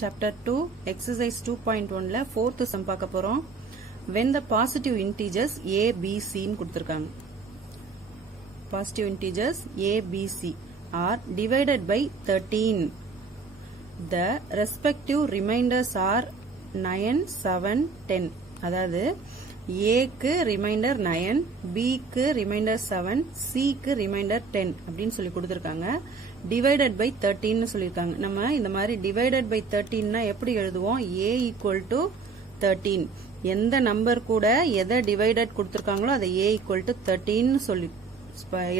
Chapter 2, Exercise 2.1ல 4th sum பார்க்க போறோம். When the positive integers a, b, c ன்னு கொடுத்திருக்காங்க. Positive integers a, b, c are divided by 13. The respective remainders are 9, 7, 10. அதாவது a க்கு reminder 9, b க்கு reminder 7, c க்கு reminder 10 அப்படின்னு சொல்லி கொடுத்திருக்காங்க. divided by 13 சொல்லிருக்காங்க. நம்ம இந்த மாதிரி divided by 13 னா எப்படி எழுதுவோம்? a equal to 13. எந்த நம்பர் கூட எதை டிவைடட் கொடுத்திருக்காங்களோ அதை a equal to 13 சொல்லி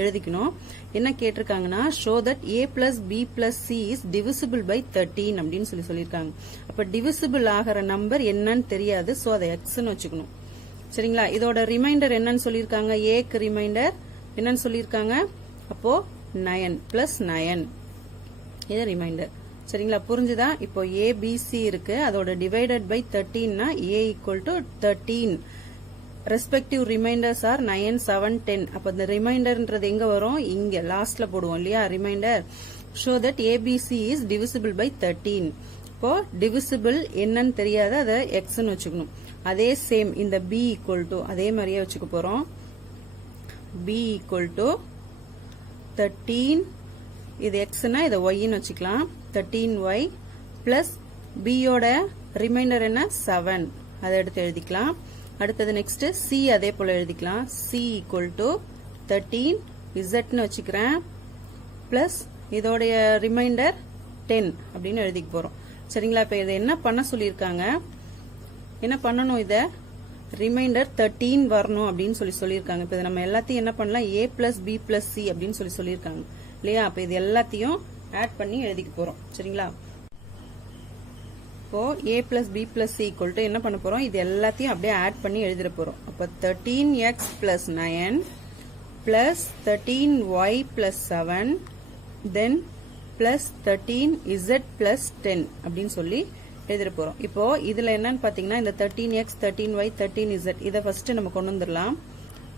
எழுதிக்கணும். என்ன கேட்டிருக்காங்கன்னா show that a plus b plus c is divisible by 13 அப்படின்னு சொல்லிருக்காங்க. அப்ப divisible ஆகிற நம்பர் என்னன்னு தெரியாது. சோ அதை x ன்னு வச்சுக்கணும். சரிங்களா? இதோட ரிமைண்டர் என்னன்னு சொல்லிருக்காங்க? a க்கு ரிமைண்டர் என்னன்னு சொல்லிருக்காங்க? அப்போ 9 plus 9 இது ரிமைண்டர். சரிங்களா? புரிஞ்சுதா? இப்போ a b c இருக்கு. அதோட divided by 13 னா a equal to 13. Respective reminders are 9, 7, 10. அப்ப இந்த ரிமைண்டர்ன்றது எங்க வரும்? இங்க லாஸ்ட்ல போடுவோம் இல்லையா? Reminder. show that a b c is divisible by 13. இப்போ divisible என்னன்னு தெரியாத அதை x ன்னு வச்சுக்கணும். அதே சேம் இந்த b equal to அதே மாதிரியே வச்சுக்க போறோம். b equal to 13 இது x னா இதை y ன்னு வச்சுக்கலாம். 13y பிளஸ் b யோட ரிமைண்டர் என்ன? 7. அதை எடுத்து எழுதிக்கலாம். அடுத்தது நெக்ஸ்ட் c அதே போல எழுதிக்கலாம். c equal to 13 z ன்னு வச்சுக்கிறேன். பிளஸ் இதோடைய ரிமைண்டர் 10 அப்படின்னு எழுதிக்க போறோம். சரிங்களா? இப்ப இதை என்ன பண்ண சொல்லியிருக்காங்க? என்ன பண்ணணும்? இதை ரிமைண்டர் 13 வரணும் அப்படின்னு சொல்லியிருக்காங்க. இப்ப நம்ம எல்லாத்தையும் என்ன பண்ணலாம்? a plus b plus c அப்படின்னு சொல்லியிருக்காங்க இல்லையா? அப்ப இது எல்லாத்தையும் ஆட் பண்ணி எழுதிக்க போறோம். சரிங்களா? இப்போ a plus b plus c equal to என்ன பண்ண போறோம்? இது எல்லாத்தையும் அப்படியே ஆட் பண்ணி எழுதிட போறோம். அப்ப 13x plus 9 plus 13y plus 7 then plus 13z plus 10 அப்படின்னு சொல்லி எழுதிட போறோம். இப்போ இதுல என்னன்னு பாத்தீங்கன்னா இந்த 13x, 13y, 13z இதை ஃபர்ஸ்ட் நம்ம கொண்டு வந்துடலாம்.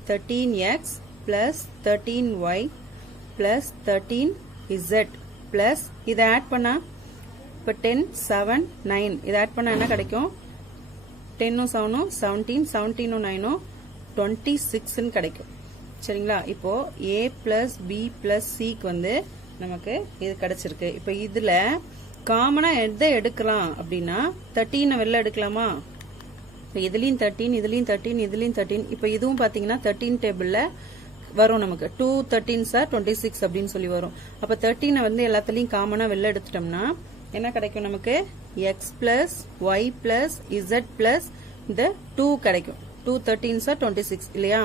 13x plus 13y plus 13z plus இதை ஆட் பண்ணா இப்போ 10, 7, 9 இதை ஆட் பண்ணா என்ன கிடைக்கும்? 10 7 17, 17 9 26 கிடைக்கும். சரிங்களா? இப்போ a plus b plus c க்கு வந்து நமக்கு இது கிடைச்சிருக்கு. இப்போ இதுல காமனா எதை எடுக்கலாம் அப்படின்னா 13 வெளில எடுக்கலாமா? இப்போ இதுலயும் 13, இதுலயும் 13, இதுலயும் 13. இப்போ இதுவும் பாத்தீங்கன்னா 13 டேபிள்ல வரும் நமக்கு. 2 13s are 26 அப்படின்னு சொல்லி வரும். அப்ப 13 வந்து எல்லாத்துலயும் காமனா வெளில எடுத்துட்டோம்னா என்ன கிடைக்கும் நமக்கு? x plus y plus z plus இந்த 2 கிடைக்கும். 2 13s are 26 இல்லையா?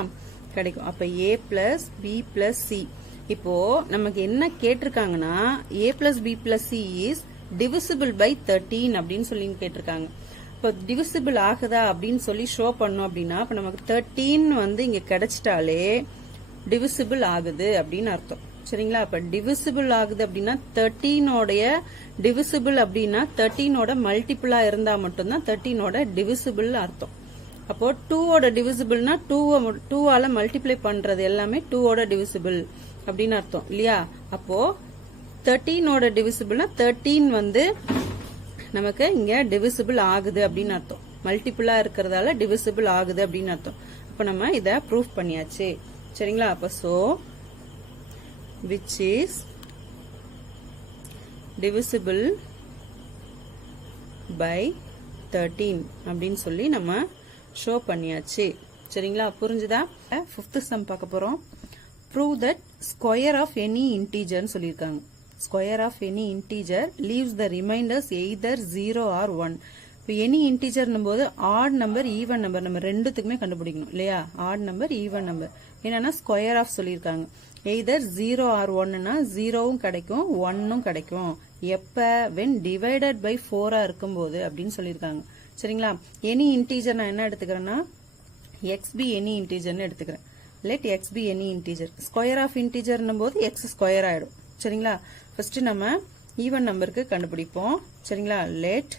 கிடைக்கும். அப்ப a plus b plus c. இப்போ நமக்கு என்ன கேட்டிருக்காங்கன்னா a plus b plus c is divisible by 13 அப்படின்னு சொல்லி கேட்டிருக்காங்க. இப்போ divisible ஆகுதா அப்படின்னு சொல்லி ஷோ பண்ணோம் அப்படின்னா இப்ப நமக்கு 13 வந்து இங்க கிடைச்சிட்டாலே divisible ஆகுது அப்படின்னு அர்த்தம். சரிங்களா? அப்ப divisible ஆகுது அப்படின்னா 13ஓடைய divisible அப்படின்னா 13ஓட மல்டிபிளா இருந்தா மட்டும்தான் 13ஓட divisible அர்த்தம். அப்போ 2ஓட டிவிசிபிள்னா 2ஆல மல்டிப்ளை பண்றது எல்லாமே 2ஓட டிவிசிபிள் அப்படின்னு அர்த்தம் இல்லையா? அப்போ 13ஓட டிவிசிபிள்னா 13 வந்து நமக்கு இங்க டிவிசிபிள் ஆகுது அப்படின்னு அர்த்தம். மல்டிபிளா இருக்கிறதால டிவிசிபிள் ஆகுது அப்படின்னு அர்த்தம். அப்ப நம்ம இத ப்ரூஃப் பண்ணியாச்சு. சரிங்களா? அப்ப so which is divisible by 13 அப்படின்னு சொல்லி நம்ம ஷோ பண்ணியாச்சு. சரிங்களா? புரிஞ்சுதா? 5th sum பார்க்க போறோம். prove that square of any integer ன்னு சொல்லிருக்காங்க. square of any integer leaves the remainders either 0 or 1. இப்போ any integer போது odd number, even number நம்ம ரெண்டுத்துக்குமே கண்டுபிடிக்கணும் இல்லையா? odd number, even number. என்னன்னா square of சொல்லிருக்காங்க. either 0 or 1 னா 0வும் கிடைக்கும் 1ம் கிடைக்கும். எப்ப? when divided by 4 இருக்கும்போது அப்படின்னு சொல்லிருக்காங்க. சரிங்களா? any integer நான் என்ன எடுத்துக்கிறேன்னா x be any integer ன்னு எடுத்துக்கிறேன். let x be any integer. square of integer போது x square ஆயிடும். சரிங்களா? ஃபர்ஸ்ட் நம்ம ஈவன் நம்பருக்கு கண்டுபிடிப்போம். சரிங்களா? let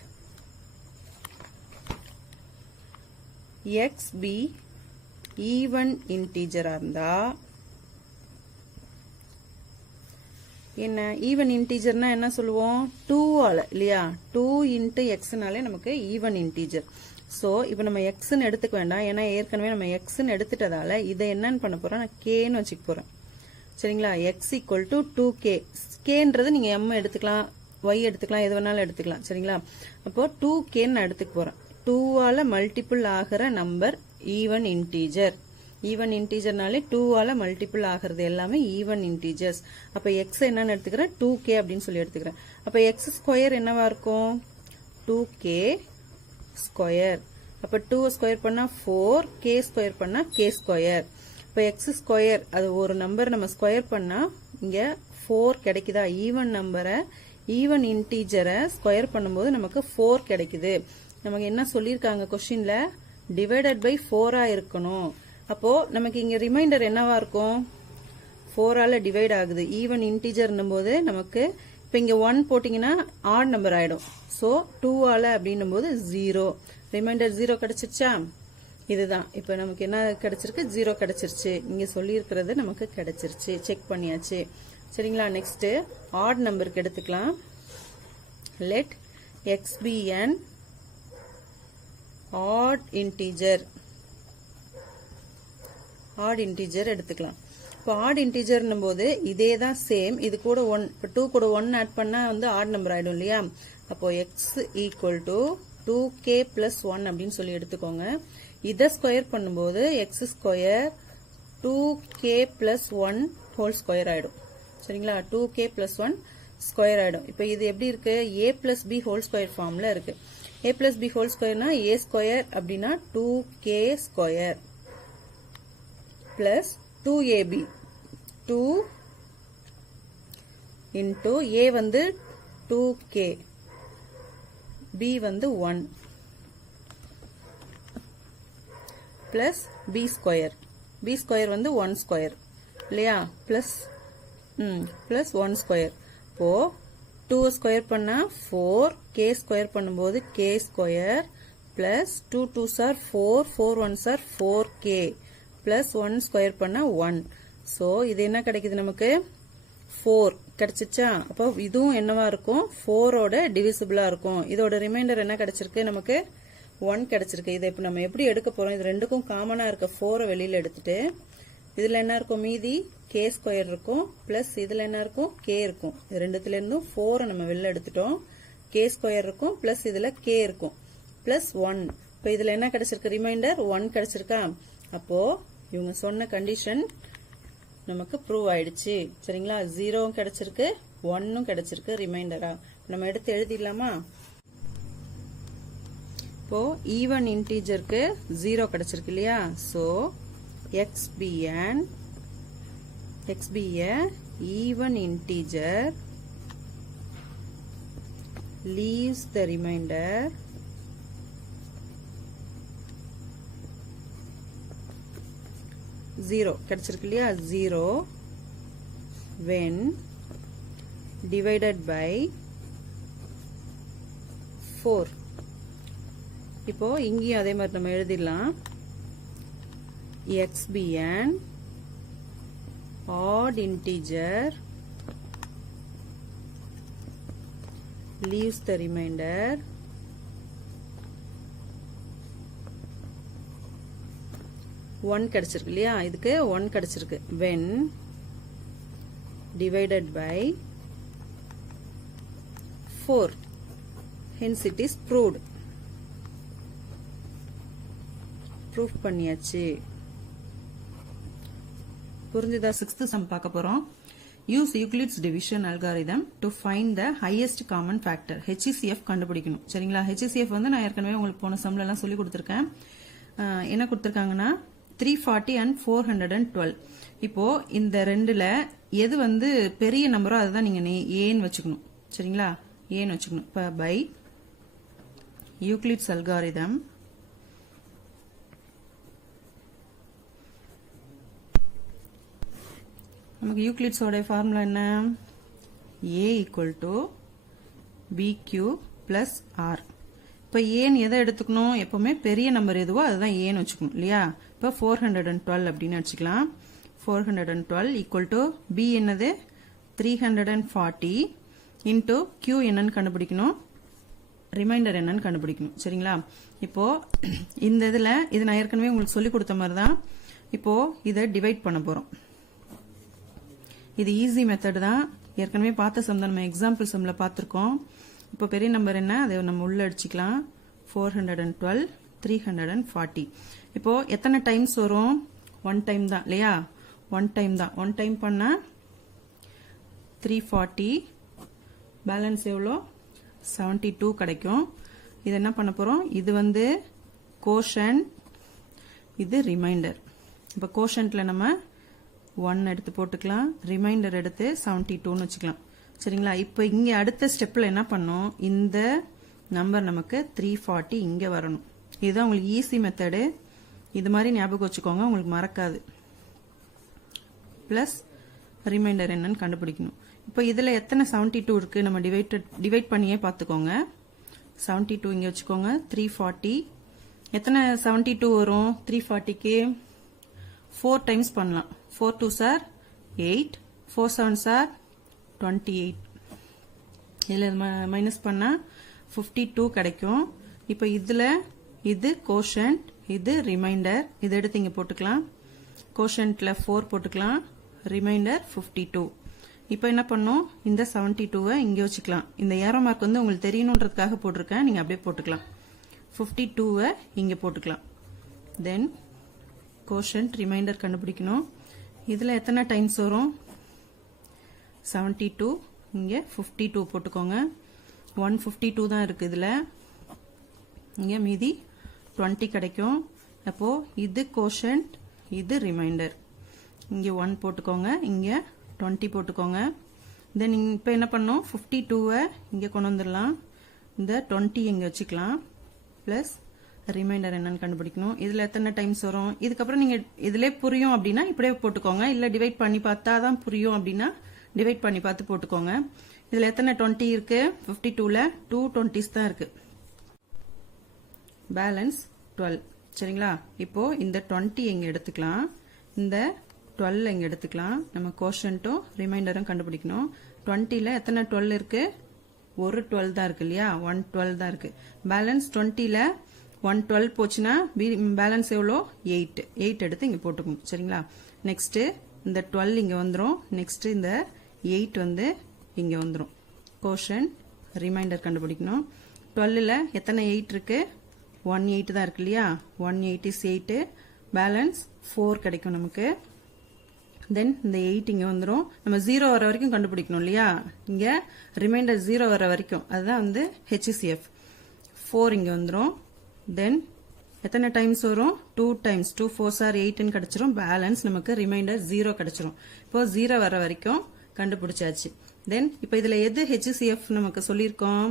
x be even integer இருந்தா என்ன ஈவன் இன்டீஜர்னா என்ன சொல்லுவோம் 2 ஆல இல்லையா 2 into xனாலே நமக்கு ஈவன் இன்டீஜர் சோ இப்போ நம்ம xன்னு எடுத்துக்க வேண்டாம் ஏன்னா ஏற்கனவே நம்ம xன்னு எடுத்துட்டதால இதை என்னன்னு பண்ண போறோம் நான் kன்னு வச்சுக்க போறேன் சரிங்களா x equal to 2k kன்றது நீங்க m எடுத்துக்கலாம் y எடுத்துக்கலாம் எது வேணாலும் எடுத்துக்கலாம் சரிங்களா அப்போ 2k ன்னு எடுத்துக்க போறேன் 2 ஆல மல்டிபிள் ஆகிற நம்பர் ஈவன் இன்டீஜர் ஈவன் இன்டீஜர்னாலே 2 ஆல மல்டிபிள் ஆகிறது எல்லாமே ஈவன் இன்டீஜர்ஸ் அப்ப x என்னன்னு எடுத்துக்கிறேன் 2k அப்படின்னு சொல்லி எடுத்துக்கிறேன் அப்ப x ஸ்கொயர் என்னவா இருக்கும் 2k ஸ்கொயர் அப்ப 2 ஸ்கொயர் பண்ணா 4 k ஸ்கொயர் பண்ணா k ஸ்கொயர் இப்ப x ஸ்கொயர் அது ஒரு நம்பர் நம்ம ஸ்கொயர் பண்ணா இங்க 4 கிடைக்குதா ஈவன் நம்பரை ஈவன் இன்டீஜரை ஸ்கொயர் பண்ணும்போது நமக்கு 4 கிடைக்குது நமக்கு என்ன சொல்லிருக்காங்க क्वेश्चनல டிவைடட் பை 4 ஆ இருக்கணும் அப்போ நமக்கு இங்க ரிமைண்டர் என்னவா இருக்கும் 4 ஆல டிவைட் ஆகுது ஈவன் இன்டீஜர்னும் போது நமக்கு இப்ப இங்க 1 போட்டீங்கன்னா ஆட் நம்பர் ஆயிடும் சோ 2 ஆல அப்படின்னும் போது 0 ரிமைண்டர் 0 கிடைச்சிருச்சா இதுதான் இப்ப நமக்கு என்ன கிடைச்சிருக்கு 0 கிடைச்சிருச்சு இங்க சொல்லி இருக்கிறது நமக்கு கிடைச்சிருச்சு செக் பண்ணியாச்சு சரிங்களா நெக்ஸ்ட் ஆட் நம்பருக்கு எடுத்துக்கலாம் let x be an odd integer add integer எடுத்துக்கலாம் இப்போ ஆட் இன்டீஜர்னும் போது இதே தான் சேம் இது கூட 1 இப்போ 2 கூட 1 ஆட் பண்ணா வந்து ஆட் நம்பர் ஆயிடும் இல்லையா அப்போ x equal to 2k plus 1 அப்படின்னு சொல்லி எடுத்துக்கோங்க இதை ஸ்கொயர் பண்ணும்போது x square 2k plus 1 whole square ஆயிடும் சரிங்களா 2k பிளஸ் 1 ஸ்கொயர் ஆயிடும் இப்போ இது எப்படி இருக்கு a plus b whole square ஃபார்ம்ல இருக்கு a பிளஸ் b ஹோல் ஸ்கொயர்னா a ஸ்கொயர் அப்படின்னா 2k square plus 2ab 2 into a வந்து 2k b வந்து 1 plus b square வந்து 1 square இல்லையா plus 1 square இப்போ 2 square பண்ணா 4 k square பண்ணும்போது k square plus 2 2s are 4 4 1s are 4k plus 1 square பண்ணா 1 சோ இது என்ன கிடைக்குது நமக்கு 4 கிடைச்சிச்சா அப்போ இதுவும் என்னவா இருக்கும் 4 ஓட டிவிசிபிளா இருக்கும் இதோட ரிமைண்டர் என்ன கிடைச்சிருக்கு நமக்கு 1 கிடைச்சிருக்கு இதை இப்ப நம்ம எப்படி எடுக்க போறோம் இது ரெண்டுக்கும் காமனா இருக்க 4 வெளியில எடுத்துட்டு இதுல என்ன இருக்கும் மீதி k ஸ்கொயர் இருக்கும் பிளஸ் இதுல என்ன இருக்கும் k இருக்கும் இது ரெண்டுத்துல இருந்தும் 4 நம்ம வெளியில எடுத்துட்டோம் k ஸ்கொயர் இருக்கும் பிளஸ் இதுல k இருக்கும் பிளஸ் 1 இப்போ இதுல என்ன கிடைச்சிருக்கு ரிமைண்டர் 1 கிடைச்சிருக்கா அப்போ இவங்க சொன்ன கண்டிஷன் நமக்கு ப்ரூவ் ஆயிடுச்சு சரிங்களா 0 கிடைச்சிருக்கு 1 கிடைச்சிருக்கு ரிமைண்டரா நம்ம எடுத்து எழுதிடலாமா இப்போ ஈவன் இன்டீஜருக்கு 0 கிடைச்சிருக்கு இல்லையா so x be a even integer leaves the remainder 0 கிடைச்சிருக்கு இல்லையா 0 when divided by 4 இப்போ இங்கேயும் அதே மாதிரி நம்ம எழுதிடலாம் x be an odd integer leaves the remainder 1 கிடைச்சிருக்கு இல்லையா இதுக்கு 1 கிடைச்சிருக்கு when divided by 4 hence it is proved proof பண்ணியாச்சு புரிஞ்சுதா 6th sum பார்க்க போறோம் use Euclid's division algorithm to find the highest common factor HCF கண்டுபிடிக்கணும் சரிங்களா HCF வந்து நான் ஏற்கனவே உங்களுக்கு போன சம்ல எல்லாம் சொல்லி கொடுத்திருக்கேன் என்ன கொடுத்திருக்காங்கன்னா 340 and 412 இப்போ இந்த ரெண்டுல எது வந்து பெரிய நம்பரோ அதுதான் நீங்க ஏன்னு வச்சுக்கணும் சரிங்களா ஏன்னு வச்சுக்கணும் இப்ப பை யூக்ளிட்ஸ் அல்காரிதம் நமக்கு யூக்ளிட்ஸோட ஃபார்முலா என்ன a equal to bq plus r இப்ப ஏன்னு எதை எடுத்துக்கணும் எப்பவுமே பெரிய நம்பர் எதுவோ அதுதான் ஏன்னு வச்சுக்கணும் இல்லையா இப்ப 412 அப்படின்னு வச்சுக்கலாம் 412 equal to b என்னது 340 into Q என்னன்னு கண்டுபிடிக்கணும், ரிமைண்டர் என்னன்னு கண்டுபிடிக்கணும். சரிங்களா? இப்போ இந்த இது நான் ஏற்கனவே உங்களுக்கு சொல்லி கொடுத்த மாதிரி தான். இப்போ இதை டிவைட் பண்ண போறோம். இது ஈஸி மெத்தட் தான். ஏற்கனவே பார்த்த சம் தான், நம்ம எக்ஸாம்பிள் சம்ல பார்த்திருக்கோம். இப்போ பெரிய நம்பர் என்ன, அதை நம்ம உள்ள அடிச்சுக்கலாம். 412 340. இப்போ எத்தனை டைம்ஸ் வரும், ஒன் டைம் தான் இல்லையா, ஒன் டைம் தான். ஒன் டைம் பண்ணா 340, பேலன்ஸ் எவ்வளோ 72 கிடைக்கும். இது என்ன பண்ண போறோம், இது கோஷன்ட், இது ரிமைண்டர். இப்போ கோஷன்ட்ல நம்ம 1 எடுத்து போட்டுக்கலாம், ரிமைண்டர் எடுத்து 72ன்னு வச்சுக்கலாம். சரிங்களா? இப்போ இங்க அடுத்த ஸ்டெப்ல என்ன பண்ணோம், இந்த நம்பர் நமக்கு 340 இங்க வரணும். இதுதான் உங்களுக்கு ஈஸி மெத்தடு. இது மாதிரி ஞாபகம் வச்சுக்கோங்க, உங்களுக்கு மறக்காது. பிளஸ் ரிமைண்டர் என்னன்னு கண்டுபிடிக்கணும். இப்போ இதுல எத்தனை 72 இருக்கு, நம்ம டிவைட் பண்ணியே பார்த்துக்கோங்க. 72 இங்க வச்சுக்கோங்க. 340 எத்தனை 72 வரும், 340க்கு 4 டைம்ஸ் பண்ணலாம். 4 2s are 8, 4 7s are 28. இதுல மைனஸ் பண்ணா 52 கிடைக்கும். இப்போ இது கோஷன்ட், இது ரிமைண்டர். இதை எடுத்து இங்க போட்டுக்கலாம். கோஷன்ட்ல 4 போட்டுக்கலாம், ரிமைண்டர் 52. இப்போ என்ன பண்ணும், இந்த 72 இங்க வச்சுக்கலாம். இந்த ஏரோ மார்க் உங்களுக்கு தெரியணுன்றதுக்காக போட்டிருக்கேன், நீங்க அப்படியே போட்டுக்கலாம். 52 இங்க போட்டுக்கலாம். தென் கோஷன்ட் ரிமைண்டர் கண்டுபிடிக்கணும். இதுல எத்தனை டைம்ஸ் வரும், 72 இங்க 52 போட்டுக்கோங்க. 152 தான் இருக்கு இதுல, இங்க மீதி 20 கிடைக்கும். அப்போ இது கோஷன்ட், இது ரிமைண்டர். இங்க 1 போட்டுக்கோங்க, இங்க 20 போட்டுக்கோங்க. தென் இப்போ என்ன பண்ணோம், 52 இங்க கொண்டு வந்துடலாம், இந்த 20 இங்க வச்சுக்கலாம். பிளஸ் ரிமைண்டர் என்னன்னு கண்டுபிடிக்கணும். இதுல எத்தனை டைம்ஸ் வரும், இதுக்கப்புறம் நீங்க இதுல புரியும் அப்படின்னா இப்படியே போட்டுக்கோங்க. இல்ல டிவைட் பண்ணி பார்த்தா தான் புரியும் அப்படின்னா டிவைட் பண்ணி பார்த்து போட்டுக்கோங்க. இதுல எத்தனை 20 இருக்கு, 52ல 2 20s தான் இருக்கு. பேலன்ஸ் 12. சரிங்களா? இப்போ இந்த 20 இங்க எடுத்துக்கலாம், இந்த 12 இங்க எடுத்துக்கலாம். நம்ம கோஷன்ட்டும் ரிமைண்டரும் கண்டுபிடிக்கணும். 20ல எத்தனை 12 இருக்கு, ஒரு 12 தான் இருக்கு இல்லையா, 112 தான் இருக்கு. பேலன்ஸ் 20ல 112 போச்சுன்னா பேலன்ஸ் எவ்வளோ, 8 எடுத்து இங்க போட்டுக்கணும். சரிங்களா? நெக்ஸ்ட் இந்த 12 இங்க வந்துரும். நெக்ஸ்ட் இந்த 8 இங்க வந்துரும். கோஷன்ட் ரிமைண்டர் கண்டுபிடிக்கணும். 12ல எத்தனை 8 இருக்கு, 18 தான் இருக்கு இல்லையா, 18 is 8. பேலன்ஸ் 4 கிடைக்கும் நமக்கு. தென் இந்த 8 இங்க வந்துரும். நம்ம 0 வர வரைக்கும் கண்டுபிடிக்கணும் இல்லையா, இங்க ரிமைண்டர் 0 வர வரைக்கும், அதுதான் HCF. 4 இங்க வந்துரும். தென் எத்தனை டைம்ஸ் வரும், 2 டைம்ஸ். 2 4s are 8 கிடைச்சிரும். பேலன்ஸ் நமக்கு ரிமைண்டர் 0 கிடைச்சிரும். இப்போ 0 வர வரைக்கும் கண்டுபிடிச்சாச்சு. தென் இப்போ இதுல எது HCF நமக்கு சொல்லியிருக்கோம்,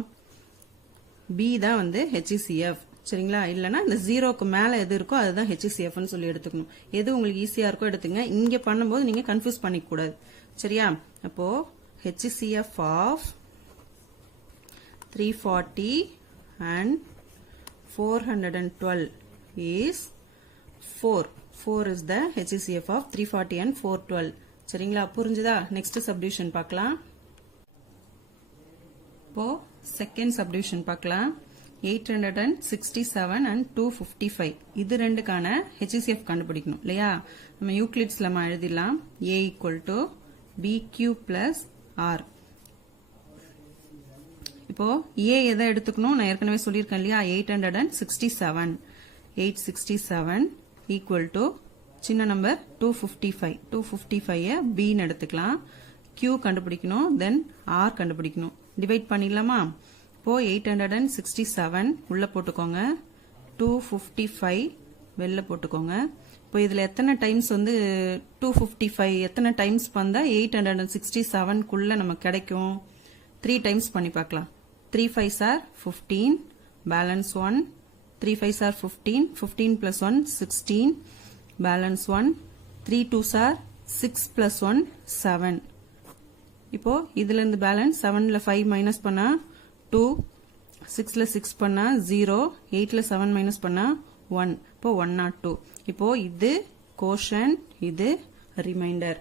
B தான் HCF. சரிங்களா? இல்லனா இந்த 0க்கு மேல எது இருக்கோ அதுதான் HCF ன்னு சொல்லி எடுத்துக்கணும். எது உங்களுக்கு ஈஸியா இருக்கோ எடுத்துங்க. இங்க பண்ணும்போது நீங்க கன்ஃபியூஸ் பண்ணிக்க கூடாது. சரியா? அப்போ HCF of 340 and 412 is 4. 4 is the HCF of 340 and 412. சரிங்களா? புரிஞ்சுதா? நெக்ஸ்ட் சப்டிவிஷன் பார்க்கலாம். இப்போ செகண்ட் சப்டிவிஷன் பார்க்கலாம். 867 and 255 இது ரெண்டுக்கான HCF கண்டுபிடிக்கணும் இல்லையா? நம்ம யூக்ளிட்ஸ்ல எழுதிடலாம். A equal to BQ plus R. இப்போ A எதை எடுத்துக்கணும், நான் ஏற்கனவே சொல்லியிருக்கேன் இல்லையா, 867 equal to சின்ன நம்பர் 255. 255 B ன்னு எடுத்துக்கலாம். Q கண்டுபிடிக்கணும், தென் R கண்டுபிடிக்கணும். டிவைட் பண்ணிடலாமா? இப்போ 867 உள்ள போட்டுக்கோங்க, 255 வெளில போட்டுக்கோங்க. இப்போ இதுல எத்தனை டைம்ஸ் 255 எத்தனை டைம்ஸ் வந்தா 867 குள்ள நமக்கு கிடைக்கும், 3 டைம்ஸ் பண்ணி பார்க்கலாம். 3 5s are 15, balance 1. 3 5s are 15, 15 plus 1 16, balance 1. 3 2s are 6 plus 1 7. இப்போ இதுல இருந்து பேலன்ஸ் 7ல 5 மைனஸ் பண்ணா 2, 6ல 6 பண்ணா 0, 8ல 7 மைனஸ் பண்ணா 1. இப்போ 102. இப்போ இது கோஷன்ட், இது ரிமைண்டர்.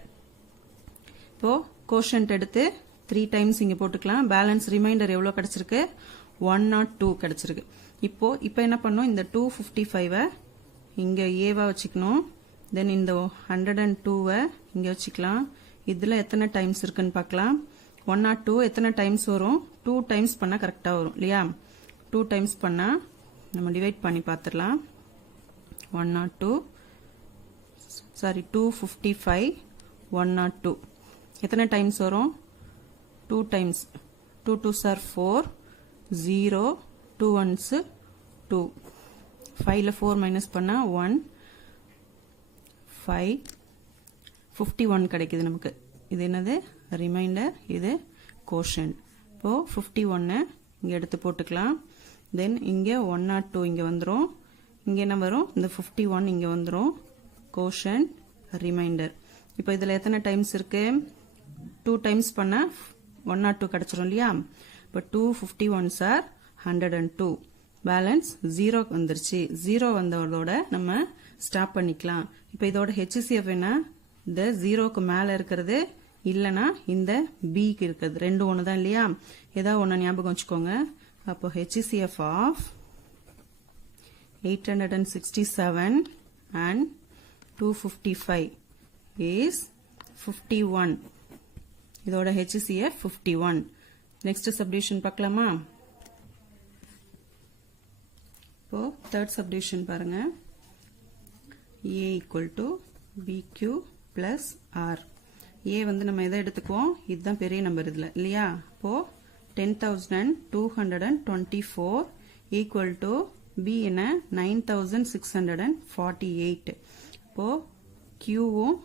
இப்போ கோஷன்ட் எடுத்து 3 டைம்ஸ் இங்க போட்டுக்கலாம். பேலன்ஸ் ரிமைண்டர் எவ்வளவு கிடைச்சிருக்கு? 102 கிடைச்சிருக்கு. இப்போ என்ன பண்ணோம்? இந்த 255 இங்க ஏவா வச்சுக்கணும். தென் இந்த 102 இங்க வச்சுக்கலாம். இதுல எத்தனை டைம்ஸ் இருக்குன்னு பார்க்கலாம். 102 எத்தனை டைம்ஸ் வரும்? 2 டைம்ஸ் பண்ணா கரெக்டா வரும் இல்லையா? 2 டைம்ஸ் பண்ணா நம்ம டிவைட் பண்ணி பார்த்துடலாம். 255 102 எத்தனை டைம்ஸ் வரும்? 2 times. 2 2s are 4 0 2 1s 2 5ல 4 minus பண்ணா 1 5 51 கிடைக்குது நமக்கு. இது என்னது? ரிமைண்டர். இது கோஷன்ட். இப்போ 51 இங்க எடுத்து போட்டுக்கலாம். தென் இங்க 102 இங்க வந்துரும். இங்க என்ன வரும்? இந்த 51 இங்க வந்துரும். Quotient remainder. இப்போ இதுல எத்தனை டைம்ஸ் இருக்கு? 2 டைம்ஸ் பண்ணா 102 கிடைச்சிரும் இல்லையா? இப்போ 251s are 102. பேலன்ஸ் 0 வந்துருச்சு. 0 வந்ததோட நம்ம ஸ்டாப் பண்ணிக்கலாம். இப்போ இதோட HCF என்ன? இந்த 0க்கு மேல இருக்கிறது இல்லனா இந்த Bக்கு இருக்குது. ரெண்டு ஒன்று தான் இல்லையா? ஏதாவது ஒன்று ஞாபகம் வச்சுக்கோங்க. அப்போ HCF ஆஃப் 867 and 255 is 51. இதோட HCF 51. நெக்ஸ்ட் சப்டிவிஷன் பார்க்கலாமா? இப்போ தேர்ட் சப்டிவிஷன் பாருங்க. A equal to BQ plus R. A வந்து நம்ம எதை எடுத்துக்குவோம்? இதுதான் பெரிய நம்பர் இதுல இல்லையா? இப்போ 10,224 equal to B என்ன? 9,648. இப்போ Qவும்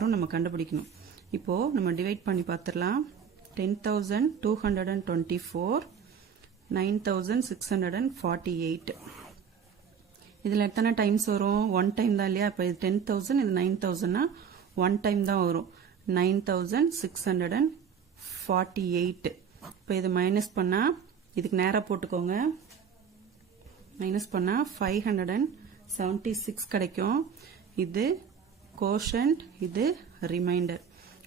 Rவும் நம்ம கண்டுபிடிக்கணும். இப்போ நம்ம டிவைட் பண்ணி பார்த்துடலாம். 10,224 9,648. இதுல எத்தனை டைம்ஸ் வரும்? 1 டைம் தான் இல்லையா? இப்போ இது 10,000 இது 9,000 1 டைம் தான் வரும். 9,648. இப்போ இது மைனஸ் பண்ணா இதுக்கு நேரா போட்டுக்கோங்க. மைனஸ் பண்ணா 576 கிடைக்கும். இது கோஷன்ட், இது ரிமைண்டர்.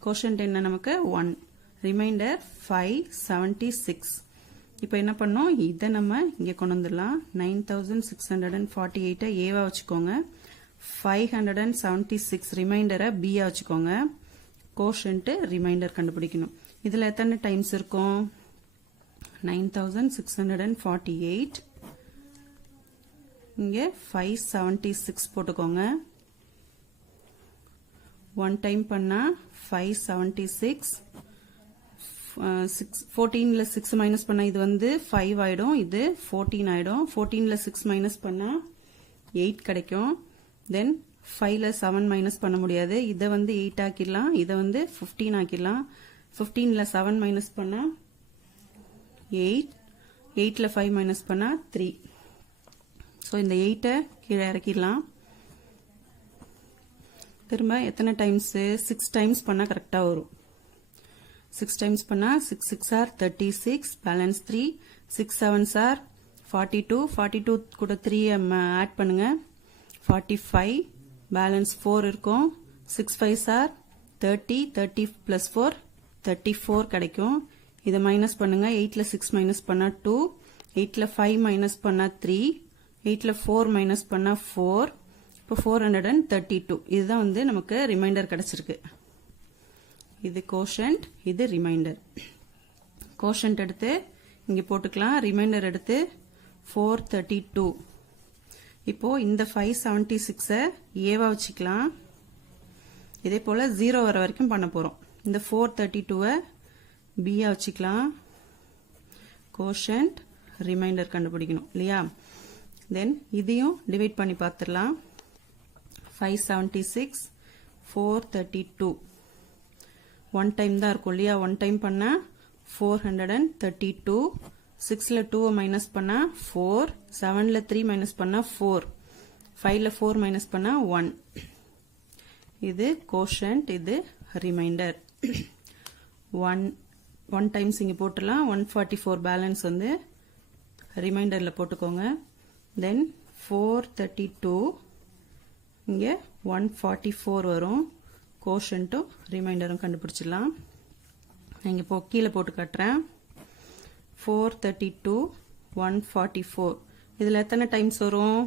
கோஷன்ட் என்ன நமக்கு? 1. ரிமைண்டர் 576. இப்போ என்ன பண்ணோம்? இதை நம்ம இங்க கொண்டு வந்துடலாம். 9,648 ஏவா வச்சுக்கோங்க. 576 ரிமைண்டரை பியா வச்சுக்கோங்க. கோஷன்ட் ரிமைண்டர் கண்டுபிடிக்கணும். இதுல எத்தனை டைம்ஸ் இருக்கும்? 9,648 இங்க 576 போட்டுக்கோங்க. 1 டைம் பண்ணா 576. 14ல 6 மைனஸ் பண்ணா இது வந்து 5 ஆயிடும். இது 14 ஆயிடும். 14ல 6 மைனஸ் பண்ணா 8 கிடைக்கும். தென் 5ல 7 மைனஸ் பண்ண முடியாது. இதை வந்து 8 ஆக்கிடலாம். இதை வந்து 15 ஆக்கிடலாம். 15ல 7 மைனஸ் பண்ணா 8. 8ல 5 மைனஸ் பண்ணா 3. ஸோ இந்த 8 கீழே இறக்கிடலாம். திரும்ப எத்தனை டைம்ஸ்? 6 டைம்ஸ் பண்ணா கரெக்டா வரும். 6 டைம்ஸ் பண்ணா 6 6 are 36. பேலன்ஸ் 3. 6 7s are 42. 42 கூட 3 ஆட் பண்ணுங்க. 45. பேலன்ஸ் 4 இருக்கும். 6 5s are 30. 30 plus 4 34 கிடைக்கும். இதை மைனஸ் பண்ணுங்க. 8ல 6 மைனஸ் பண்ணா 2. 8ல 5 மைனஸ் பண்ணா 3. 8ல 4 மைனஸ் பண்ணா 4. இப்போ 432. இதுதான் வந்து நமக்கு ரிமைண்டர் கிடைச்சிருக்கு. இது கோஷன்ட், இது ரிமைண்டர். கோஷன்ட் எடுத்து இங்க போட்டுக்கலாம். ரிமைண்டர் எடுத்து 432. இப்போ இந்த 576 ஏவா வச்சுக்கலாம். இதே போல 0 வர வரைக்கும் பண்ண போறோம். இந்த 432 பியா வச்சுக்கலாம். கோஷன்ட் ரிமைண்டர் கண்டுபிடிக்கணும் இல்லையா? தென் இதையும் டிவைட் பண்ணி பார்த்துடலாம். 576 432 1 டைம் தான் இருக்கும் இல்லையா? 1 டைம் பண்ணா 432. 6ல 2 மைனஸ் பண்ணா 4. 7ல 3 மைனஸ் பண்ணா 4. 5ல 4 மைனஸ் பண்ணா 1. இது கோஷன்ட், இது ரிமைண்டர். 1 டைம்ஸ் இங்க போட்டுலாம். 144 பேலன்ஸ் வந்து ரிமைண்டர்ல போட்டுக்கோங்க. தென் 432 இங்க 144 வரும். கோஷன்ட்டும் ரிமைண்டரும் கண்டுபிடிச்சிடலாம். இங்க இப்போ கீழே போட்டு காட்டுறேன். 432 144 இதுல எத்தனை டைம்ஸ் வரும்?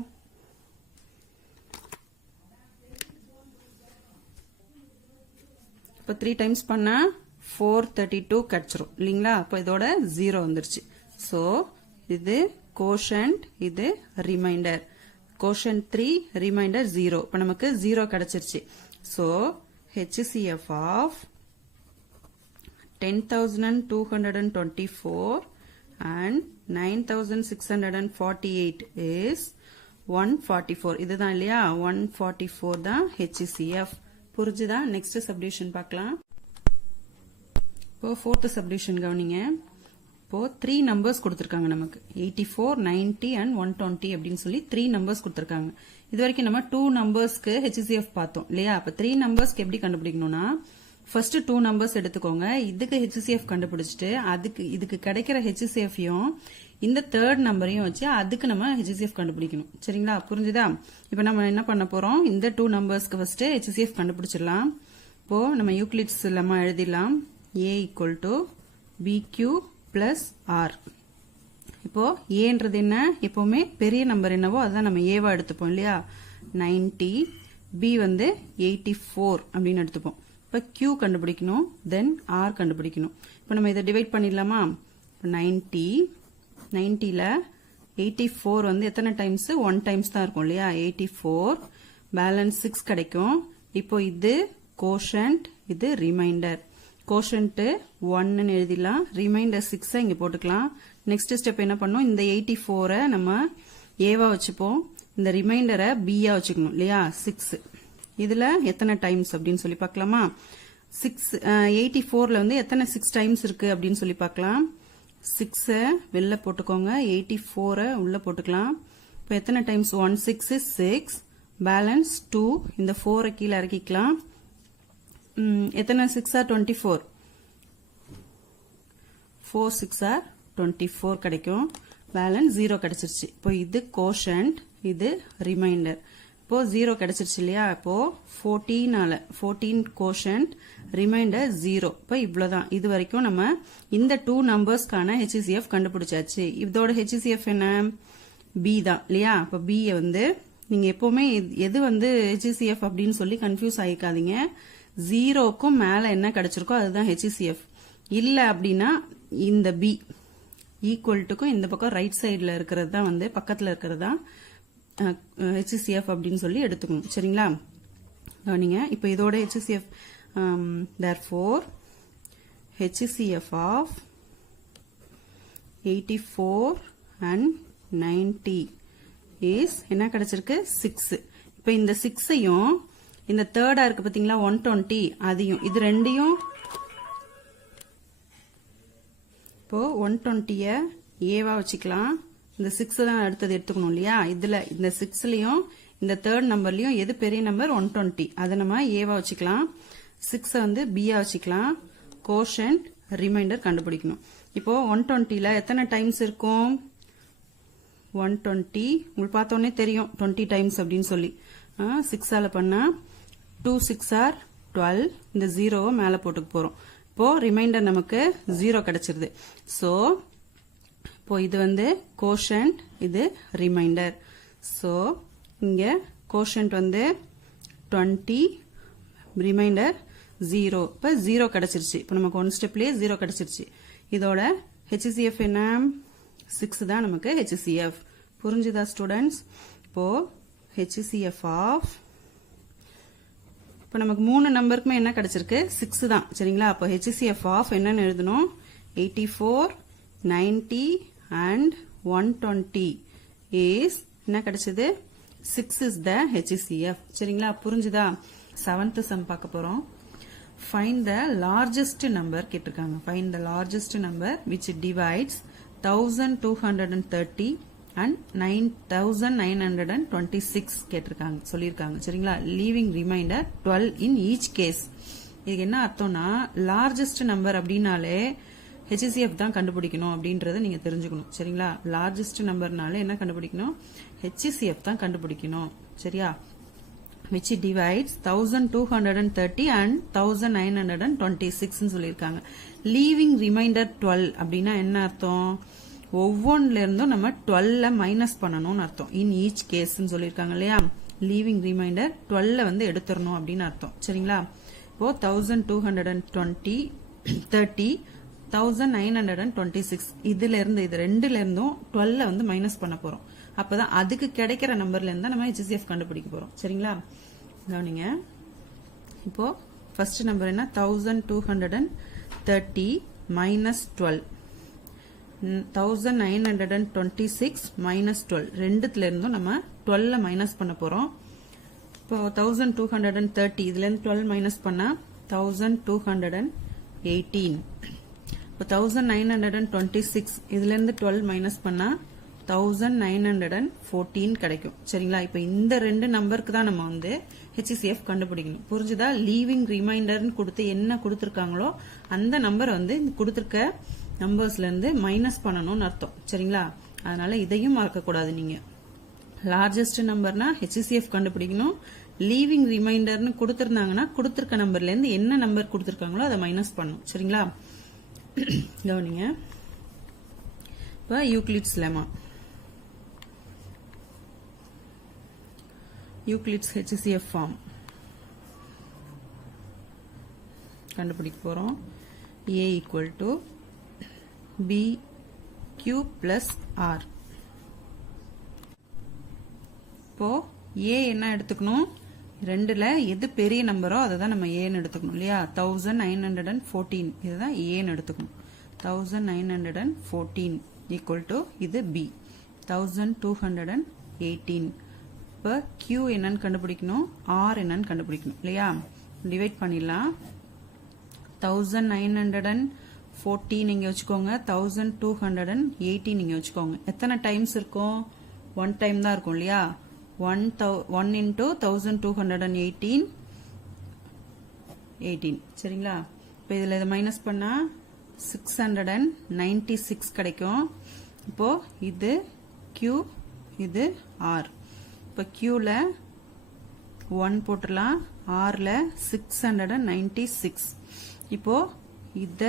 இப்போ 3 டைம்ஸ் பண்ணா 432 கிடைச்சிரும் இல்லீங்களா? அப்போ இதோட 0 வந்துருச்சு. சோ இது கோஷன்ட், இது ரிமைண்டர். Quotient 3, reminder 0. இப்போ நமக்கு 0 கிடைச்சிருச்சு. So HCF of 10,224 and 9,648 is 144. இதுதான் இல்லையா? 144 தான் HCF. புரிஞ்சுதா? நெக்ஸ்ட் சப்டிவிஷன் பார்க்கலாம். இப்போ ஃபோர்த் சப்டிவிஷன் கவனிங்க. இப்போ 3 நம்பர்ஸ் கொடுத்திருக்காங்க நமக்கு. 84, 90 and 120 அப்படின்னு சொல்லி 3 நம்பர்ஸ் கொடுத்திருக்காங்க. இது வரைக்கும் நம்ம 2 நம்பர்ஸ்க்கு HCF பார்த்தோம் இல்லையா? அப்ப 3 நம்பர்ஸ்க்கு எப்படி கண்டுபிடிக்கணும்னா, ஃபர்ஸ்ட் 2 நம்பர்ஸ் எடுத்துக்கோங்க. இதுக்கு HCF கண்டுபிடிச்சிட்டு இதுக்கு கிடைக்கிற HCF-யும் இந்த தேர்ட் நம்பரையும் வச்சு அதுக்கு நம்ம HCF கண்டுபிடிக்கணும். சரிங்களா? புரிஞ்சுதா? இப்போ நம்ம என்ன பண்ண போறோம்? இந்த 2 நம்பர்ஸ்க்கு ஃபர்ஸ்ட் HCF கண்டுபிடிச்சிடலாம். இப்போ நம்ம யூக்ளிட்ஸ் லெம்மா எழுதிடலாம். A equal to BQ plus R. இப்போ ஏன்றது என்ன? எப்பவுமே பெரிய நம்பர் என்னவோ அதான் நம்ம ஏவா எடுத்துப்போம் இல்லையா? 90, B வந்து 84 அப்படின்னு எடுத்துப்போம். இப்போ Q கண்டுபிடிக்கணும், தென் R கண்டுபிடிக்கணும். இப்போ நம்ம இதை டிவைட் பண்ணிடலாமா? 90ல 84 வந்து எத்தனை டைம்ஸ்? 1 டைம்ஸ் தான் இருக்கும் இல்லையா? 84 பேலன்ஸ் 6 கிடைக்கும். இப்போ இது கோஷன்ட், இது ரிமைண்டர். கோஷன்ட் 1 எழுதிடலாம், ரிமைண்டர் 6 இங்க போட்டுக்கலாம். நெக்ஸ்ட் ஸ்டெப் என்ன பண்ணும்? இந்த 84 நம்ம ஏவா வச்சுப்போம், இந்த ரிமைண்டரை பியா வச்சுக்கணும் இல்லையா? 6 இதுல எத்தனை டைம்ஸ் அப்படின்னு சொல்லி பார்க்கலாமா? 84ல வந்து எத்தனை 6 டைம்ஸ் இருக்கு அப்படின்னு சொல்லி பார்க்கலாம். 6 வெளில போட்டுக்கோங்க, 84 உள்ள போட்டுக்கலாம். இப்போ எத்தனை டைம்ஸ்? 1 6 is 6, பேலன்ஸ் 2, இந்த 4 கீழே இறக்கிக்கலாம். எத்தனை 6 are 24? 4 6 are 24 கிடைக்கும். பேலன்ஸ் 0 கிடைச்சிருச்சு. இப்போ இது கோஷன்ட், இது ரிமைண்டர். இப்போ 0 கிடைச்சிருச்சு இல்லையா? இப்போ 14 கோஷன்ட், ரிமைண்டர் 0. இப்போ இவ்வளவுதான். இது வரைக்கும் நம்ம இந்த 2 நம்பர்ஸ்க்கான HCF கண்டுபிடிச்சாச்சு. இதோட HCF என்ன? B தான் இல்லையா? இப்போ B வந்து நீங்க எப்பவுமே எது வந்து HCF அப்படின்னு சொல்லி கன்ஃபியூஸ் ஆகிக்காதீங்க. 0க்கும் மேல என்ன கிடைச்சிருக்கோ அதுதான் HCF. இல்ல அப்படின்னா இந்த B ஈக்குவல்ட்டுக்கும் இந்த பக்கம் ரைட் சைடுல இருக்கிறது தான் வந்து பக்கத்துல இருக்கிறது தான் HCF அப்படின்னு சொல்லி எடுத்துக்கணும். சரிங்களா? கவனிங்க. இப்போ இதோட HCF therefore HCF of 84 and 90 is என்ன கிடைச்சிருக்கு? 6. இப்போ இந்த 6ஐயும் இந்த தேர்டா இருக்கு பாத்தீங்களா 120, அதையும் இது ரெண்டையும் இப்போ 120ய ஏவா வச்சுக்கலாம். இந்த 6 தான் அடுத்தது எடுத்துக்கணும் இல்லையா? இதுல இந்த 6லயும் இந்த தேர்ட் நம்பர்லயும் எது பெரிய நம்பர்? 120. அதை நம்ம ஏவா வச்சுக்கலாம். 6 வந்து பியா வச்சுக்கலாம். கோஷன்ட், ரிமைண்டர் கண்டுபிடிக்கணும். இப்போ 120ல எத்தனை டைம்ஸ் இருக்கும்? 120 உங்களுக்கு பார்த்தோன்னே தெரியும் 20 டைம்ஸ் அப்படின்னு சொல்லி. 6ஆல பண்ணா 2 6 are 12. இந்த 0 மேல போட்டுக்கு போறோம். இப்போ ரிமைண்டர் நமக்கு 0 கிடைச்சிருது. சோ இப்போ இது வந்து கோஷன்ட், இது ரிமைண்டர். சோ இங்க கோஷன்ட் வந்து 20, ரிமைண்டர் 0. இப்போ 0 கிடைச்சிருச்சு. இப்போ நமக்கு 1 ஸ்டெப்லயே 0 கிடைச்சிருச்சு. இதோட HCF என்ன? 6 தான் நமக்கு HCF. புரிஞ்சுதா ஸ்டூடெண்ட்ஸ்? இப்போ HCF ஆஃப் இப்போ நமக்கு 3 நம்பருக்குமே என்ன கிடைச்சிருக்கு? 6 தான். சரிங்களா? அப்போ HCF ஆஃப் என்னன்னு எழுதணும்? 84, 90 and 120 is என்ன கிடைச்சது? 6 is the HCF. சரிங்களா? புரிஞ்சுதா? 7th sum பார்க்க போறோம். Find the largest number கேட்டிருக்காங்க. Find the largest number which divides 1230 and 9926 கேட்டிருக்காங்க சொல்லியிருக்காங்க. சரிங்களா? leaving remainder 12 in each case. இதுக்கு என்ன அர்த்தம்னா லார்ஜஸ்ட் நம்பர் அப்படின்னாலே HCF தான் கண்டுபிடிக்கணும் அப்படின்றத நீங்க தெரிஞ்சுக்கணும். சரிங்களா? லார்ஜஸ்ட் நம்பர்னால என்ன கண்டுபிடிக்கணும்? HCF தான் கண்டுபிடிக்கணும். சரியா? which divides 1230 and 1926 சொல்லிருக்காங்க. leaving remainder 12 அப்படின்னா என்ன அர்த்தம்? ஒவ்வொன்றுல இருந்தும் நம்ம 12 மைனஸ் பண்ணணும்னு அர்த்தம். in each case சொல்லிருக்காங்க இல்லையா? leaving remainder 12 வந்து எடுத்துறணும் அப்படின்னு அர்த்தம். சரிங்களா? இப்போ 1220 30 1926 இதுல இருந்து இது ரெண்டுல இருந்தும் 12 வந்து மைனஸ் பண்ண போறோம். அப்பதான் அதுக்கு கிடைக்கிற நம்பர்ல இருந்தா நம்ம HCF கண்டுபிடிக்க போறோம். சரிங்களா? கவனிங்க. இப்போ ஃபர்ஸ்ட் நம்பர் என்ன? 1230 மைனஸ் 12 1926 மைனஸ் 12 ரெண்டுத்துல இருந்தும் நம்ம 12 மைனஸ் பண்ண போறோம். இப்போ 1230 இதுல இருந்து 12 மைனஸ் பண்ணா 1218. இப்போ 1926 இதுல இருந்து 12 மைனஸ் பண்ணா 1914 கிடைக்கும். சரிங்களா? இப்போ இந்த ரெண்டு நம்பருக்கு தான் நம்ம வந்து HCF கண்டுபிடிக்கணும். புரிஞ்சுதா? லீவிங் ரிமைண்டர்னு கொடுத்து என்ன கொடுத்திருக்காங்களோ அந்த நம்பர் வந்து கொடுத்திருக்க நம்பர்ஸ்ல இருந்து மைனஸ் பண்ணணும்னு அர்த்தம். சரிங்களா? அதனால இதையும் மறக்க கூடாது. நீங்க லார்ஜஸ்ட் நம்பர்னா HCF கண்டுபிடிக்கணும். லீவிங் ரிமைண்டர்னு கொடுத்திருந்தாங்கன்னா கொடுத்திருக்க நம்பர்ல இருந்து என்ன நம்பர் கொடுத்திருக்காங்களோ அதை மைனஸ் பண்ணணும். சரிங்களா? கவனிங்க. இப்போ Euclid's lemma, Euclid's HCF form கண்டுபிடிக்க போறோம். A equal to BQ plus R. இப்போ A என்ன எடுத்துக்கணும்? ரெண்டுல எது பெரிய நம்பரோ அதை தான் நம்ம ஏன்னு எடுத்துக்கணும் இல்லையா? 1914 இதுதான் ஏன்னு எடுத்துக்கணும். 1914 equal to இது B 1218. இப்போ Q என்னன்னு கண்டுபிடிக்கணும், R என்னன்னு கண்டுபிடிக்கணும் இல்லையா? டிவைட் பண்ணிடலாம். 1914 நீங்க வச்சுக்கோங்க, 1218 நீங்க வச்சுக்கோங்க. எத்தனை டைம்ஸ் இருக்கும்? 1 டைம் தான் இருக்கும் இல்லையா? 1 into 1218 18. சரிங்களா? இப்போ இதுல இதை மைனஸ் பண்ணா 696 கிடைக்கும். இப்போ இது Q, இது R. இப்போ Qல 1 போட்டுடலாம், Rல 696. இப்போ இத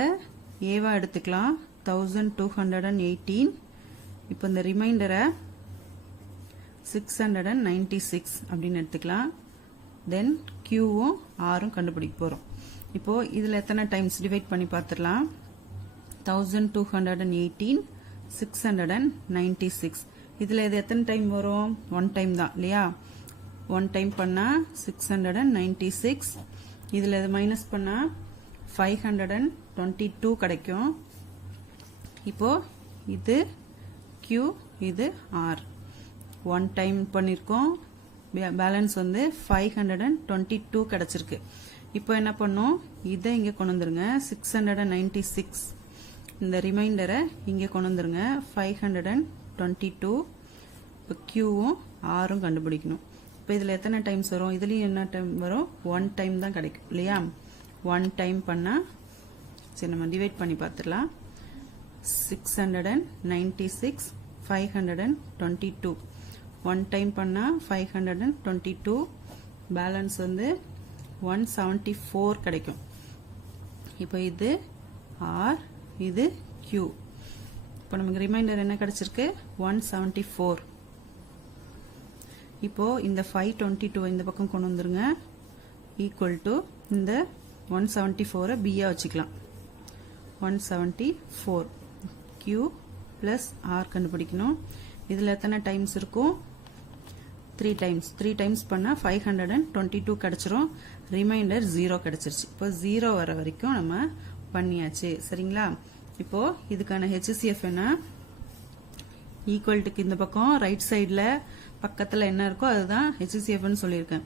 ஏவா எடுத்துக்கலாம் 1218. இப்போ இந்த ரிமைண்டரை 696 அப்படின்னு எடுத்துக்கலாம். தென் Qவும் Rவும் கண்டுபிடிக்க போறோம். இப்போ இதுல எத்தனை டைம்ஸ் டிவைட் பண்ணி பார்த்துடலாம். 1218 696. இதுல இது எத்தனை டைம் வரும்? 1 டைம் தான் இல்லையா? 1 டைம் பண்ணா 696. இதுல இது மைனஸ் பண்ணா 522 கிடைக்கும். இப்போ இது Q, இது R. 1 டைம் பண்ணிருக்கோம். பேலன்ஸ் வந்து 522 கிடைச்சிருக்கு. இப்போ என்ன பண்ணும்? இதை இங்க கொண்டு வந்துருங்க. 696 இந்த ரிமைண்டரை இங்க கொண்டு வந்துருங்க. 522. இப்போ Qவும் Rவும் கண்டுபிடிக்கணும். இப்போ இதுல எத்தனை டைம்ஸ் வரும்? இதுலயும் என்ன டைம் வரும்? 1 டைம் தான் கிடைக்கும் இல்லையா? 1 டைம் பண்ணா சரி நம்ம டிவைட் பண்ணி பார்த்துடலாம். 696 522. 1 டைம் பண்ணா 522. பேலன்ஸ் வந்து 174 கிடைக்கும். இப்போ இது R, இது Q. இப்போ நமக்கு ரிமைண்டர் என்ன கிடைச்சிருக்கு? 174. இப்போ இந்த 522 இந்த பக்கம் கொண்டு வந்துருங்க. ஈக்குவல் டு இந்த 174 B வச்சுக்கலாம். 174 Q plus R கண்டுபிடிக்கணும். இதுல எத்தனை டைம்ஸ் இருக்கும்? 3 டைம்ஸ். 3 டைம்ஸ் பண்ணா 522 கிடைச்சிரும். ரிமைண்டர் 0 கிடைச்சிருச்சு. இப்போ 0 வர வரைக்கும் நம்ம பண்ணியாச்சு. சரிங்களா? இப்போ இதுக்கான HCF என்ன? ஈக்குவல்ட்டுக்கு இந்த பக்கம் ரைட் சைடுல பக்கத்துல என்ன இருக்கோ அதுதான் HCF ன்னு சொல்லியிருக்கேன்.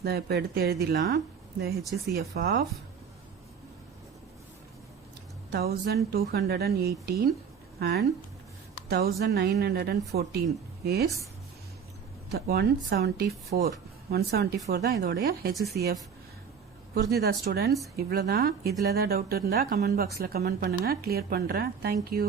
இதை இப்போ எடுத்து எழுதிடலாம். The HCF of 1218 and 1914 is 174. 174 தான் இதோடைய HCF. புரிஞ்சுதா ஸ்டூடெண்ட்ஸ்? இவ்வளவுதான். இதுல ஏதாவது டவுட் இருந்தா கமெண்ட் பாக்ஸ்ல கமெண்ட் பண்ணுங்க, கிளியர் பண்றேன். தேங்க்யூ.